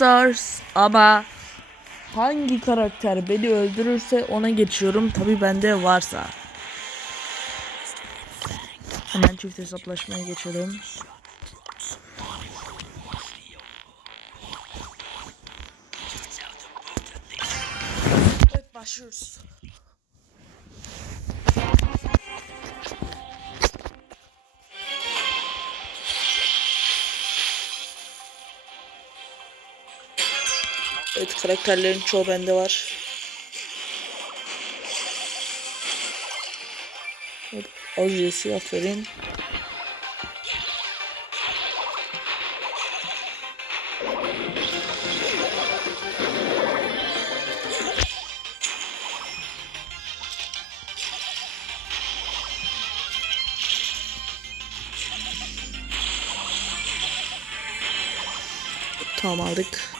Stars ama hangi karakter beni öldürürse ona geçiyorum. Tabi bende varsa. Hemen çift hesaplaşmaya geçelim. Evet başlıyoruz. Evet karakterlerin çoğu bende var. Evet, Azizi aferin. Tamam aldık.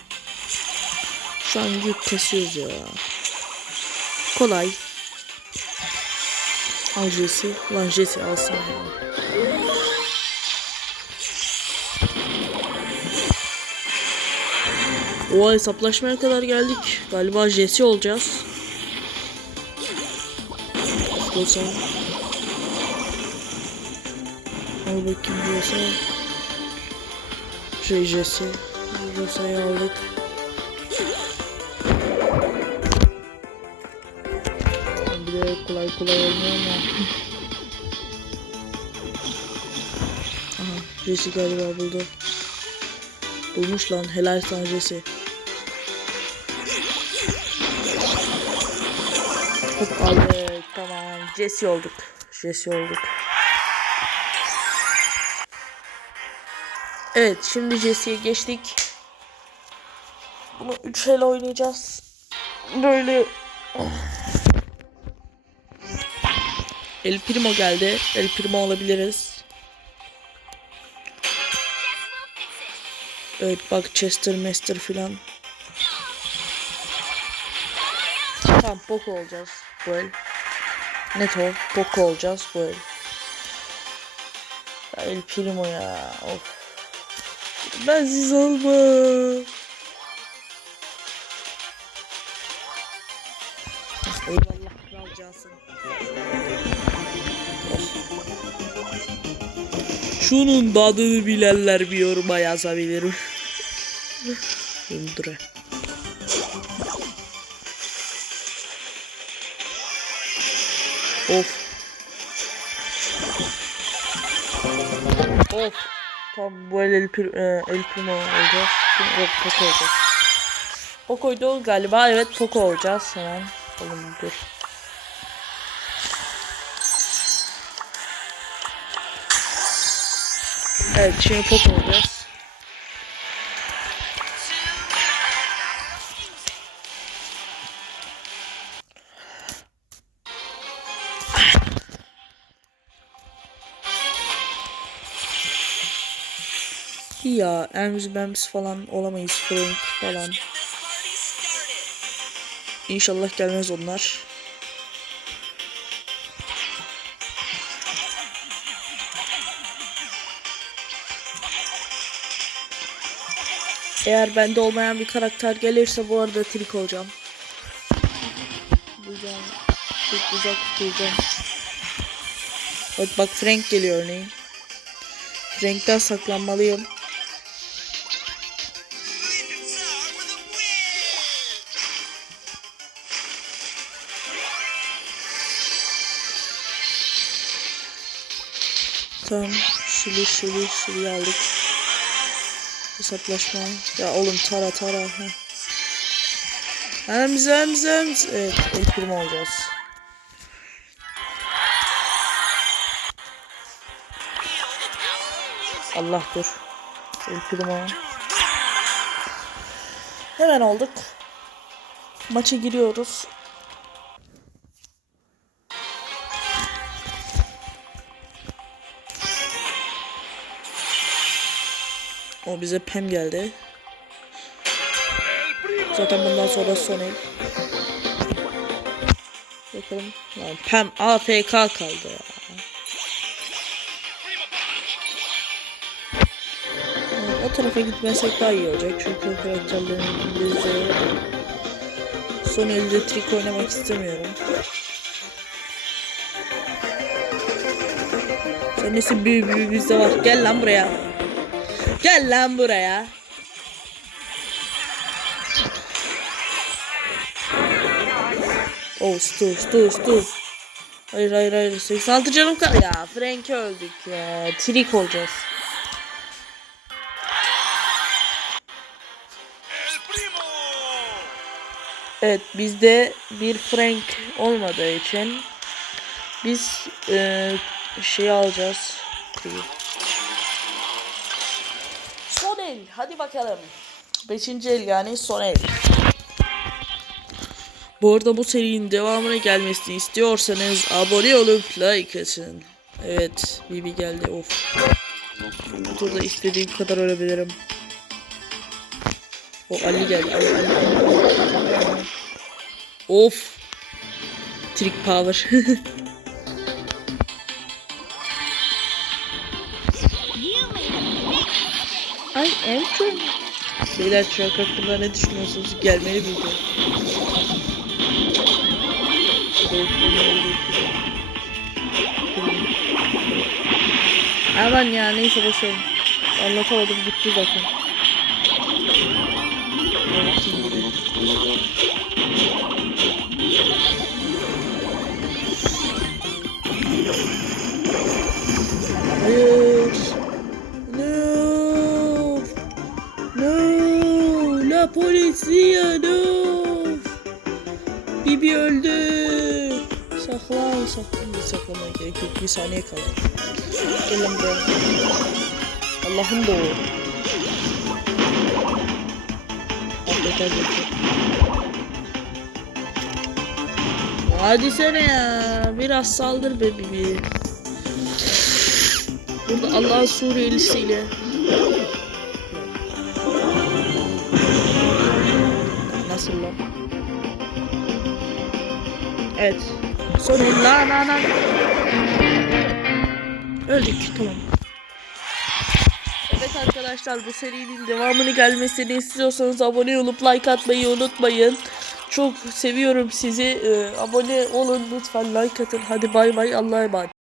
Şu an yük kasıyoruz ya. Kolay. Al Jesse. Lan Jesse alsana ya. O hesaplaşmaya kadar geldik. Galiba Jesse olacağız. Olsa. Al bakayım diyorsa. Şey Jesse. Rosa'yı aldık. Kolay kolay olmuyor ama. Aha, Jesse galiba buldu. Bulmuş lan, helal sana Jesse. Hop aldık, tamam. Jesse olduk. Jesse olduk. Evet, şimdi Jesse'ye geçtik. Bunu 3 el oynayacağız. Böyle El Primo geldi. El Primo alabiliriz. Evet bak Chester Master filan. Tamam Poco olacağız bu el. Net o. Poco olacağız bu el. Ya El Primo ya. Of. Ben siz olma. Eyvallah kral cansın. Şunun tadını bilenler bir yoruma yazabilir. Öldüre. Of. Of. Tam bu el el, pir, e, el primo olacağız. Yok Poco olacağız. Poco'ydu galiba. Evet Poco olacağız hemen. Oğlum dur. Evet şimdi Poco olacağız. Ya Ems Bems falan olamayız Frank falan. İnşallah gelmez onlar. Eğer bende olmayan bir karakter gelirse bu arada trik olacağım. Bulacağım. Çok uzak tutacağım. Bak bak Frank geliyor örneğin. Frank'ten saklanmalıyım. Tamam. Şili şili şili aldık. Hesaplaşma. Ya oğlum tara tara. Ha. Hem hem hem. Evet. El primo olacağız. Allah dur. El primo. Hemen olduk. Maça giriyoruz. O bize Pem geldi. Zaten bundan sonra son el. Bakalım. Lan Pem AFK kaldı ya. O o tarafa gitmesek daha iyi olacak. Çünkü karakterlerimizde son elde trik oynamak istemiyorum. Sen nesin büyü büyü bizde var. Gel lan buraya. Gel lan buraya. Oh stu stu stu. Hayır hayır hayır. 86 canım kaldı. Ya Frank'i öldük ya. Trik olacağız. Evet bizde bir Frank olmadığı için biz eee şey alacağız. Trick'i. Hadi bakalım. Beşinci el yani son el. Bu arada bu serinin devamına gelmesini istiyorsanız abone olup like atın. Evet, Bibi geldi. Of. Bu turda istediğim kadar ölebilirim. O Ali geldi. Ali, Ali. Of. Trick power. Entry. Beyler Chuck hakkında ne düşünüyorsunuz? Gelmeli miydi? Aman ya neyse boşverin. Anlatamadım gitti zaten. Hayır. No. Bibi öldü. Saklan saklan. Saklamaya gerek yok. Bir saniye kaldı. Gel lan buraya. Allah'ım da o. Götür. Hadi sene ya. Biraz saldır be Bibi. Burada Allah'ın Suriyelisiyle. Lan? Evet. Son el lan lan lan. Öldük tamam. Evet arkadaşlar bu serinin devamını gelmesini istiyorsanız abone olup like atmayı unutmayın. Çok seviyorum sizi. Ee, abone olun lütfen like atın. Hadi bay bay Allah'a emanet.